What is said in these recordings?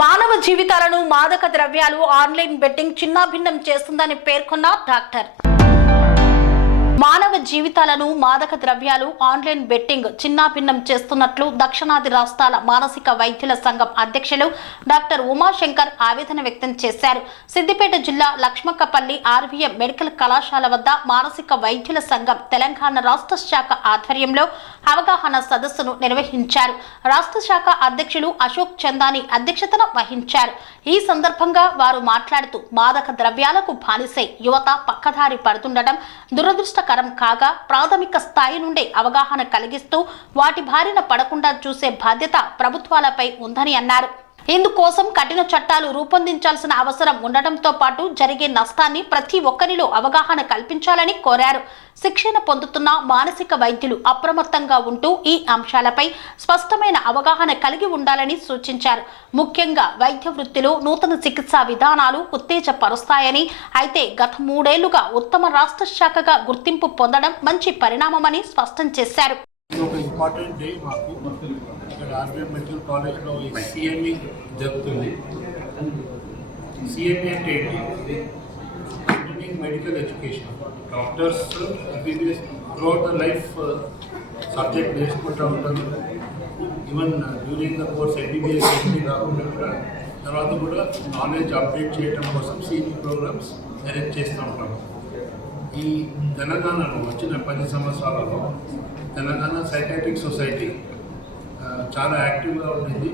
మానవ జీవితాలను మాదక ద్రవ్యాలు ఆన్లైన్ బెట్టింగ్ చిన్నాభిన్నం చేస్తుందని పేర్కొన్న డాక్టర్. మానవ జీవితాలను మాదక ద్రవ్యాలు ఆన్లైన్ బెట్టింగ్ చిన్నాభిన్నం చేస్తున్నట్లు దక్షిణాది రాష్ట్రాల మానసిక వైద్యుల సంఘం అధ్యక్షులు డాక్టర్ ఉమాశంకర్ ఆవేదన వ్యక్తం చేశారు. సిద్దిపేట జిల్లా లక్ష్మక్కపల్లి ఆర్వీఎం మెడికల్ కళాశాల వద్ద మానసిక వైద్యుల సంఘం తెలంగాణ రాష్ట్ర శాఖ ఆధ్వర్యంలో అవగాహన సదస్సును నిర్వహించారు. రాష్ట్ర శాఖ అధ్యక్షులు అశోక్ చందాని అధ్యక్షతన వహించారు. ఈ సందర్భంగా వారు మాట్లాడుతూ మాదక ద్రవ్యాలకు బానిసై యువత పక్కదారి పడుతుండటం దురదృష్ట దురదృష్టకరం కాగా ప్రాథమిక స్థాయి నుండే అవగాహన కలిగిస్తూ వాటి బారిన పడకుండా చూసే బాధ్యత ప్రభుత్వాలపై ఉందని అన్నారు. ఇందుకోసం కఠిన చట్టాలు రూపొందించాల్సిన అవసరం ఉండటంతో పాటు జరిగే నష్టాన్ని ప్రతి ఒక్కరిలో అవగాహన కల్పించాలని కోరారు. శిక్షణ పొందుతున్న మానసిక వైద్యులు అప్రమత్తంగా ఉంటూ ఈ అంశాలపై స్పష్టమైన అవగాహన కలిగి ఉండాలని సూచించారు. ముఖ్యంగా వైద్య వృత్తిలో నూతన చికిత్సా విధానాలు ఉత్తేజపరుస్తాయని అయితే గత మూడేళ్ళుగా ఉత్తమ రాష్ట్ర శాఖగా గుర్తింపు పొందడం మంచి పరిణామమని స్పష్టం చేశారు. ఇక్కడ ఆర్బీఎం మెడికల్ కాలేజ్లో ఈ సిఎంఈ జరుగుతుంది. సిఎంఈ అంటే ఏంటి? Continuing medical education doctors MBBS throughout the life subject నేర్చుకుంటూ ఉంటారు. Even during the course MBBS MB కాకుండా కూడా తర్వాత కూడా నాలెడ్జ్ అప్డేట్ చేయడం కోసం సిఎంఈ ప్రోగ్రామ్స్ అరేంజ్ చేస్తూ ఉంటాం. ఈ తెలంగాణలో వచ్చిన పది సంవత్సరాలలో తెలంగాణ సైకాట్రిక్ సొసైటీ చాలా యాక్టివ్గా ఉండింది.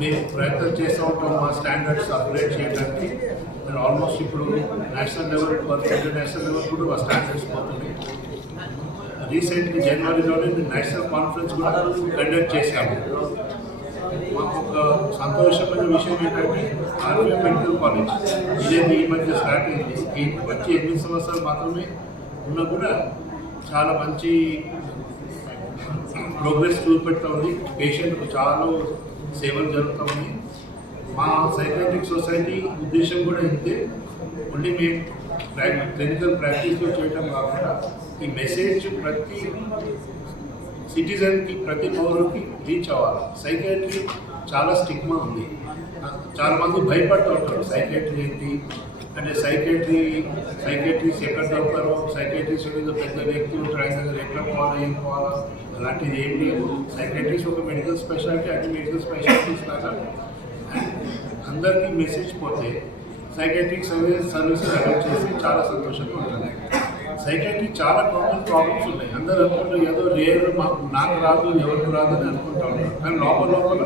మేము ప్రయత్నం చేస్తూ ఉంటాం మా స్టాండర్డ్స్ అప్గ్రేడ్ చేయడానికి. మరి ఆల్మోస్ట్ ఇప్పుడు నేషనల్ లెవెల్ ఇంటర్నేషనల్ లెవెల్ కూడా మా స్టాండర్డ్స్ పోతున్నాయి రీసెంట్లీ జనవరిలోనే మేము నేషనల్ కాన్ఫరెన్స్ కూడా కండక్ట్ చేశాము. మాకు ఒక సంతోషమైన విషయం ఏంటంటే ఆర్మీ మెడికల్ కాలేజ్. ఇదేమి ఈ మధ్య స్టార్ట్ అయింది. ఈ వచ్చి ఎనిమిది సంవత్సరాలు మాత్రమే ఉన్నా కూడా చాలా మంచి ప్రోగ్రెస్ చూపెడతా ఉంది. పేషెంట్కు చాలా సేవలు జరుగుతూ ఉంది. మా సైకాట్రిక్ సొసైటీ ఉద్దేశం కూడా ఇంతే. ఓన్లీ మేము క్లినికల్ ప్రాక్టీస్లో చేయటం కాకుండా ఈ మెసేజ్ ప్రతి సిటిజన్కి ప్రతి పౌరుకి రీచ్ అవ్వాలి. సైకాట్రీ చాలా స్టిగ్మా ఉంది. చాలామంది భయపడుతూ ఉంటారు. సైకేట్రీ ఏంటి? అంటే సైకేట్రీ సైకేట్రీస్ ఎక్కడ దొరకరు సైకేట్రీస్ ఏదో పెద్ద వ్యక్తులు ట్రైన్ దగ్గర ఎట్లా పోవాలా ఏం పోవాలా అలాంటిది ఏం లేవు సైకేట్రీస్ ఒక మెడికల్ స్పెషాలిటీ అంటే మెడికల్ స్పెషాలిటీస్ లాగా. అందరికీ మెసేజ్ పోతే సైకేట్రిక్ సర్వీస్ సర్వీసెస్ అడాప్ట్ చేసి చాలా సంతోషంగా ఉంటుంది. సైకాట్రీ చాలా కామన్ ప్రాబ్లమ్స్ ఉన్నాయి. అందరూ అనుకుంటారు ఏదో రేరు మాకు నాకు రాదు ఎవరికి రాదు అని అనుకుంటా ఉంటారు. కానీ లోపల లోపల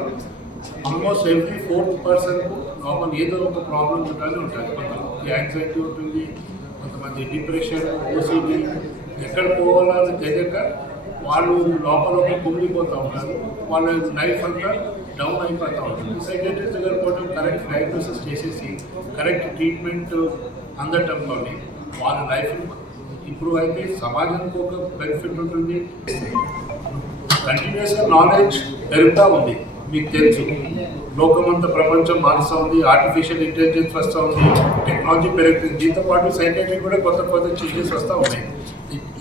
ఆల్మోస్ట్ ఎవ్రీ ఫోర్త్ పర్సన్కు లోపల ఏదో ఒక ప్రాబ్లం ఉంటుంది ఉంటుంది కొంతమంది యాంగ్జైటీ ఉంటుంది కొంతమంది డిప్రెషన్ ఓసీడీ ఎక్కడ పోవాలని తెలియక వాళ్ళు లోపల కుమిలిపోతూ ఉంటారు వాళ్ళ లైఫ్ అంతా డౌన్ అయిపోతూ ఉంటుంది సెక్రటరీస్ దగ్గర పోవడం కరెక్ట్ డయాగ్నోసిస్ చేసేసి కరెక్ట్ ట్రీట్మెంట్ అందటంతో వాళ్ళ లైఫ్ ఇంప్రూవ్ అయితే సమాజానికి ఒక బెనిఫిట్ ఉంటుంది. కంటిన్యూస్గా నాలెడ్జ్ పెరుగుతూ ఉంది. మీకు తెలుసు. లోకమంతా ప్రపంచం మారుస్తూ ఉంది ఆర్టిఫిషియల్ ఇంటెలిజెన్స్ వస్తూ ఉంది టెక్నాలజీ పెరుగుతుంది. దీంతో పాటు సైకాట్రీ కూడా కొత్త కొత్త చేంజెస్ వస్తూ ఉన్నాయి.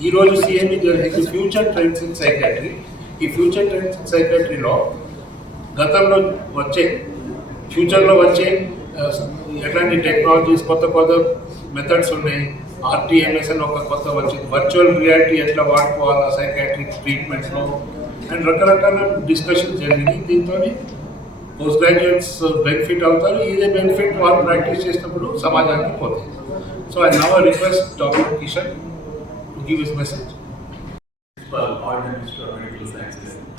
ఈ- రోజు సిఎంఈ జరిగింది ఫ్యూచర్ ట్రెండ్స్ ఇన్ సైకాట్రీ ఈ ఫ్యూచర్ ట్రెండ్స్ ఇన్ సైకాట్రీలో గతంలో వచ్చే ఫ్యూచర్లో వచ్చే ఎట్లాంటి టెక్నాలజీస్ కొత్త కొత్త మెథడ్స్ ఉన్నాయి. ఆర్టీఎంఎస్ అని ఒక కొత్త వచ్చింది. వర్చువల్ రియాలిటీ ఎట్లా వాడుకోవాలా సైకాట్రిక్ ట్రీట్మెంట్స్లో అండ్ రకరకాల డిస్కషన్ జరిగింది. దీంతో పోస్ట్ గ్రాడ్యుయేట్స్ బెనిఫిట్ అవుతారు. ఇదే బెనిఫిట్ వాళ్ళు ప్రాక్టీస్ చేసినప్పుడు సమాజానికి పోతుంది so I now request doctor Kishan to give his message principal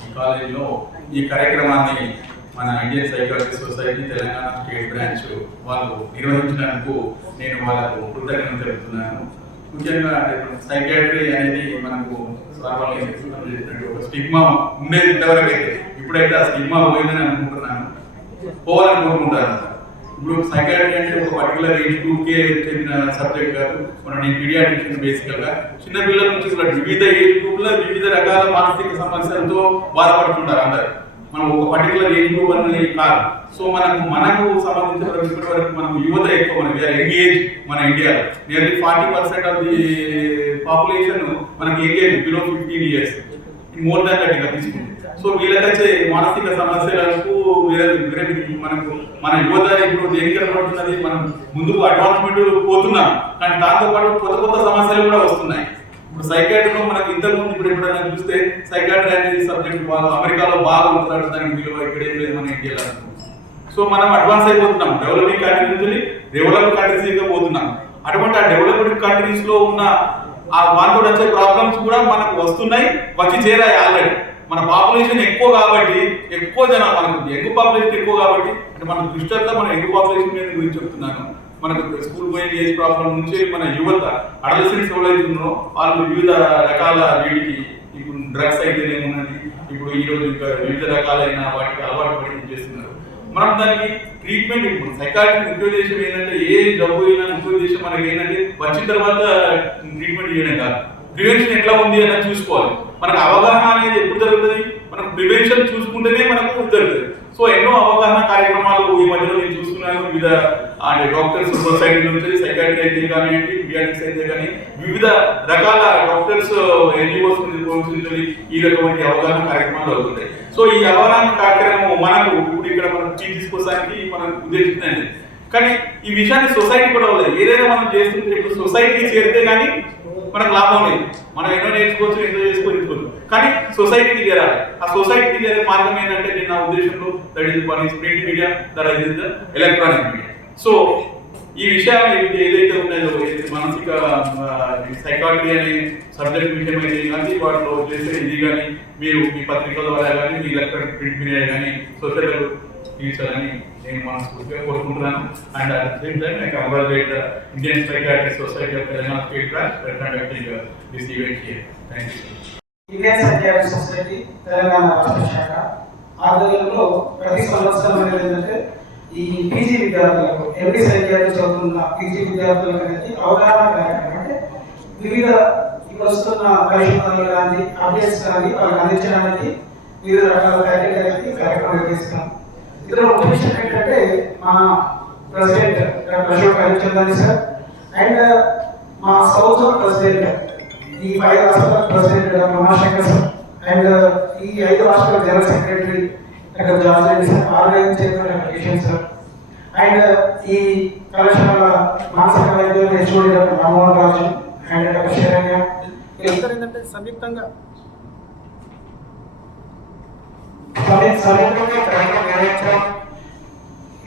ఈ కాలేజీలో ఈ కార్యక్రమాన్ని మన Indian psychology society Telangana state branch వాళ్ళు నిర్వహించినందుకు నేను వాళ్ళకు కృతజ్ఞతలు తెలుపుతున్నాను. ముఖ్యంగా సైకాట్రీ అనేది మనకు స్టిగ్మా ఉండేది ఇంతవరకు అయితే. ఇప్పుడైతే ఆ స్టిగ్మా పోయిందని అనుకుంటున్నాను. పోవాలని కోరుకుంటాను ఇప్పుడు సైకాట్రీ అంటే ఒక పర్టికులర్ ఏజ్ గ్రూప్కే చెందిన సబ్జెక్ట్ కాదు. మనం నేను పీడియాట్రిషన్ బేసికల్గా చిన్న పిల్లల నుంచి కూడా వివిధ ఏజ్ గ్రూప్లో వివిధ రకాల మానసిక సమస్యలతో బాధపడుతుంటారు అందరు. మనం ఒక పర్టికులర్ ఏజ్ గ్రూప్ అనేది కాదు. సో మనకు మనకు సంబంధించిన వరకు ఇప్పటి వరకు మనకు యువత ఎక్కువ మన ఎంగేజ్ మన ఇండియాలో nearly forty percent of the population మనకి engage below fifteen years more than that తీసుకుంది సో వీళ్ళకి మానసిక సమస్యలకు వేరే మనకు మన యువత ఇప్పుడు దేనికి కనబడుతున్నది మనం ముందుకు అడ్వాన్స్మెంట్ పోతున్నాం. కానీ దాంతో పాటు కొత్త కొత్త సమస్యలు కూడా వస్తున్నాయి. సైకాట్రీలో మనకి ఇంతకుముందు ఇప్పుడు ఎప్పుడైనా చూస్తే సైకాట్రీ అనేది సబ్జెక్ట్ బాగా అమెరికాలో బాగా ఉంటుంది దానికి విలువ ఇక్కడ ఏం లేదు మన ఇండియాలో సో మనం అడ్వాన్స్ అయిపోతున్నాం. డెవలపింగ్ కంట్రీస్ నుంచి డెవలప్ కంట్రీస్గా పోతున్నాం అటువంటి ఆ డెవలప్డ్ కంట్రీస్లో ఉన్న ఆ వాళ్ళతో వచ్చే ప్రాబ్లమ్స్ కూడా మనకు వస్తున్నాయి వచ్చి చేరాయి ఆల్రెడీ మన పాపులేషన్ ఎక్కువ కాబట్టి ఎక్కువ జనాలు మనకు ఎక్కువ పాపులేషన్ ఎక్కువ కాబట్టి అంటే మన దృష్టి అంతా మన ఎక్కువ పాపులేషన్ మీద గురించి చెప్తున్నాను. మనకు స్కూల్ పోయిన ఏజ్ ప్రాబ్లం నుంచి మన యువత అడలసెన్స్ ఎవరైతే వాళ్ళు వివిధ రకాల వీటికి ఇప్పుడు డ్రగ్స్ అయితేనేమున్నది ఇప్పుడు ఈ రోజు వివిధ రకాలైన వాటికి అలవాటు పడి చేస్తున్నారు. మనం దానికి ట్రీట్మెంట్ ఇప్పుడు సైకాట్రీ ఉద్దేశం ఏంటంటే ఏ జబ్బు అయినా ఉద్దేశం మనకి ఏంటంటే వచ్చిన తర్వాత ట్రీట్మెంట్ చేయడం కాదు. ప్రివెన్షన్ ఎట్లా ఉంది అనేది చూసుకోవాలి. మనకు అవగాహన అనేది ఎప్పుడు జరుగుతుంది? మనం ప్రివెన్షన్ చూసుకుంటేనే మనకు జరుగుతుంది. సో ఎన్నో అవగాహన కార్యక్రమాలు ఈ మధ్యలో నేను చూస్తున్నాను. వివిధ అంటే డాక్టర్స్ సొసైటీ నుంచి సైకాట్రీ అయితే కానివ్వండి బిఆర్ఎస్ అయితే కానీ వివిధ రకాల డాక్టర్స్ ఎన్జిఓస్ నుంచి ఈ రకమైన అవగాహన కార్యక్రమాలు అవుతున్నాయి సో ఈ అవగాహన కార్యక్రమం మనకు ఇప్పుడు ఇక్కడ మనం తీసుకోవడానికి మనం ఉద్దేశించండి కానీ ఈ విషయాన్ని సొసైటీ కూడా వదలదు. ఏదైనా మనం చేస్తుంటే ఇప్పుడు సొసైటీకి చేరితే కానీ మనకు లాభం లేదు. మనం ఎన్నో నేర్చుకోవచ్చు ఎన్నో చేసుకోవచ్చు. కానీ సొసైటీకి చేరాలి. ఆ సొసైటీకి చేరే మార్గం ఏంటంటే నేను నా ఉద్దేశంలో that is one is print media that is the electronic media. So ఈ విషయాలు ఏదైతే ఉన్నాయో మానసిక సైకాలజీ అనే సబ్జెక్ట్ విషయం అయితే కానీ వాటిలో చేసే ఇది కానీ మీరు మీ పత్రికల ద్వారా కానీ మీ ఎలక్ట్రానిక్ ప్రింట్ మీడియా కానీ సొసైటీలో తీర్చాలని నేను మనస్ఫూర్తిగా కోరుకుంటున్నాను. And at the same time I congratulate Indian psychiatric society of Telangana state branch for conducting this event here thank you Indian psychiatric society Telangana రాష్ట్ర శాఖ ఆధ్వర్యంలో ప్రతి సంవత్సరం ఏంటంటే ఈ పీజీ విద్యార్థులకు ఎంపీ సైకాట్రీ చదువుతున్న పీజీ విద్యార్థులకు అనేది అవగాహన కార్యక్రమం. అంటే వివిధ ఇప్పుడు వస్తున్న పరిశోధనలు కానీ అప్డేట్స్ కానీ వాళ్ళకి అందించడానికి వివిధ రకాల కార్యక్రమాలకి కార్యక్రమం చేస్తాం. ఇందులో ముఖ్య విషయం ఏంటంటే మా ప్రెసిడెంట్ డాక్టర్ అశోక్ హరిచంద్రని సార్ అండ్ మా సౌత్ జోన్ ప్రెసిడెంట్ ఈ ఐదు రాష్ట్రాల president doctor Mahashankar sir and ఈ ఐదు రాష్ట్రాల general secretary George Reddy sir organise Kishan sir and ఈ కళాశాల మానసిక వైద్యులు HOD doctor Rammohan Raju and doctor Saranya. ఏంటంటే సంయుక్తంగా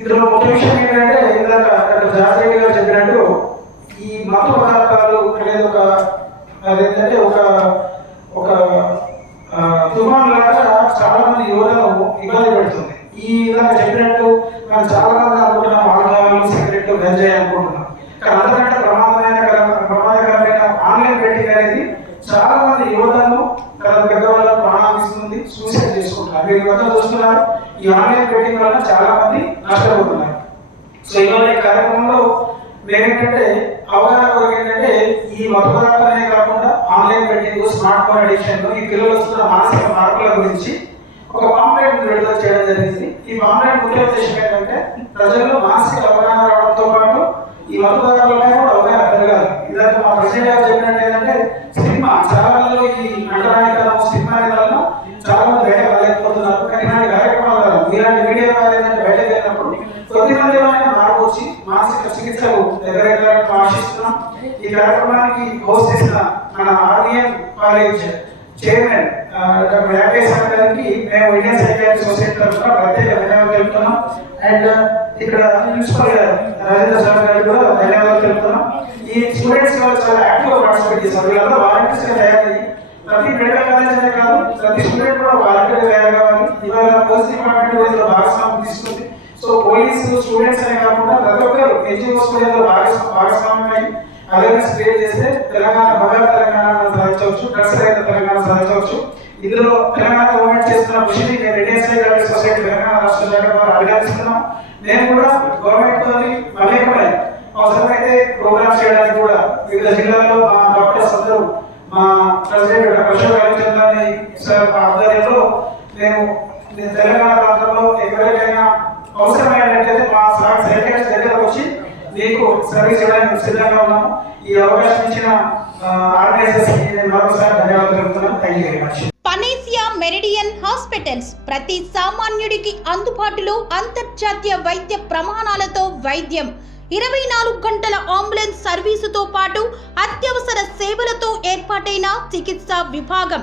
ఇందులో ముఖ్య విషయం ఏంటంటే ఇందాక డాక్టర్ రెడ్డి గారు చెప్పినట్టు ఈ మత పదార్థాలు అనేది ఒక అదేంటంటే ఒక ఒక ఆ, తుఫాన్ లాగా చాలా మంది యువతను ఇబ్బంది పెడుతుంది ఈ విధంగా చెప్పినట్టు మనం చాలా మంది అనుకుంటున్నాం ఆల్కహాల్ సిగరెట్ గంజాయి అనుకుంటున్నాం కానీ అంతకంటే ప్రమాదమైన ప్రమాదకరమైన ఆన్లైన్ బెట్టింగ్ అనేది చాలా మంది యువతను పెద్దవాళ్ళ ప్రాణాలు ఇస్తుంది సూసైడ్ చేసుకుంటున్నారు. మీరు ఇవన్నీ చూస్తున్నారు ఈ ఆన్లైన్ బెట్టింగ్ వల్ల చాలా మంది నష్టపోతున్నారు. సో ఇవాళ ఈ కార్యక్రమంలో మేమేంటంటే అవగాహన కొరకు ఏంటంటే ఈ మత పదార్థాలనే కాకుండా online betting smart phone addiction ఈ పిల్లలు వస్తున్న మానసిక మార్పుల గురించి ఒక పాంప్లెట్ విడుదల చేయడం జరిగింది. ఈ పాంప్లెట్ ముఖ్య ఉద్దేశం ఏంటంటే ప్రజల్లో మానసిక అవగాహన రావడంతో పాటు ఈ మతదారులపై కూడా అవగాహన పెరగాలి. ఇదంతా మా ప్రెసిడెంట్ గారు చెప్పినట్టు ఏంటంటే సినిమా చాలా మందిలో ఈ అంటరానితనం సినిమా అనేది వల్ల చాలా మంది బయట రాలేకపోతున్నారు. కానీ ఇలాంటి కార్యక్రమాలు ఇలాంటి మీడియా రాలేదంటే బయట వెళ్ళినప్పుడు కొద్ది మంది మార్పు వచ్చి మానసిక చికిత్సలు ఎదురెళ్ళాలని ఆశిస్తున్నాం ఈ కార్యక్రమానికి హోస్ట్ చేసిన మన RDN college chairman doctor Venkateswara గారికి మేము ఇండియన్ సైకాలజీ సొసైటీ తరఫున ప్రత్యేక ధన్యవాదాలు తెలుపుతున్నాం. అండ్ ఇక్కడ ప్రిన్సిపల్ గారు రాజేంద్ర సార్ గారికి కూడా ధన్యవాదాలు తెలుపుతున్నాం. ఈ స్టూడెంట్స్ వాళ్ళు చాలా యాక్టివ్గా పార్టిసిపేట్ చేశారు వీళ్ళందరూ వాలంటీర్స్గా తయారయ్యి ప్రతి మెడికల్ కాలేజ్ అనే కాదు ప్రతి స్టూడెంట్ కూడా వాలంటీర్ తయారు కావాలి. ఇవాళ పోలీస్ డిపార్ట్మెంట్ కూడా భాగస్వామ్యం తీసుకుంది. సో పోలీసు స్టూడెంట్స్ అనే కాకుండా ప్రతి ఒక్కరు ఎన్జిఓస్ కూడా ఇందులో భాగస్వామ్యం అయ్యి అవేర్నెస్ క్రియేట్ చేస్తే తెలంగాణ బంగారు తెలంగాణ సాధించవచ్చు డ్రగ్స్ రహిత తెలంగాణ సాధించవచ్చు. ఇందులో తెలంగాణ గవర్నమెంట్ చేస్తున్న కృషిని నేను ఇండియన్ సొసైటీ తెలంగాణ రాష్ట్ర శాఖ ద్వారా అభినందిస్తున్నాం. నేను కూడా గవర్నమెంట్ తోని కూడా అవసరమైతే ప్రోగ్రామ్స్ చేయడానికి కూడా వివిధ జిల్లాల్లో మా డాక్టర్స్ అందరూ మా ప్రెసిడెంట్ డాక్టర్ అశోక్ రవిచంద్రాన్ని ఆధ్వర్యంలో నేను తెలంగాణ మీకు సర్వీస్ చేయడానికి సిద్ధంగా ఉన్నాము. ఈ అవకాశం ఇచ్చిన ఆర్గనైజర్స్ నేను మరోసారి ధన్యవాదాలు తెలుపుతున్నాను. Thank you very much Panacea Meridian hospitals ప్రతి సామాన్యుడికి అందుబాటులో అంతర్జాతీయ వైద్య ప్రమాణాలతో వైద్యం. ఇరవై నాలుగు గంటల అంబులెన్స్ సర్వీసుతో పాటు అత్యవసర సేవలతో ఏర్పాటైన చికిత్సా విభాగం.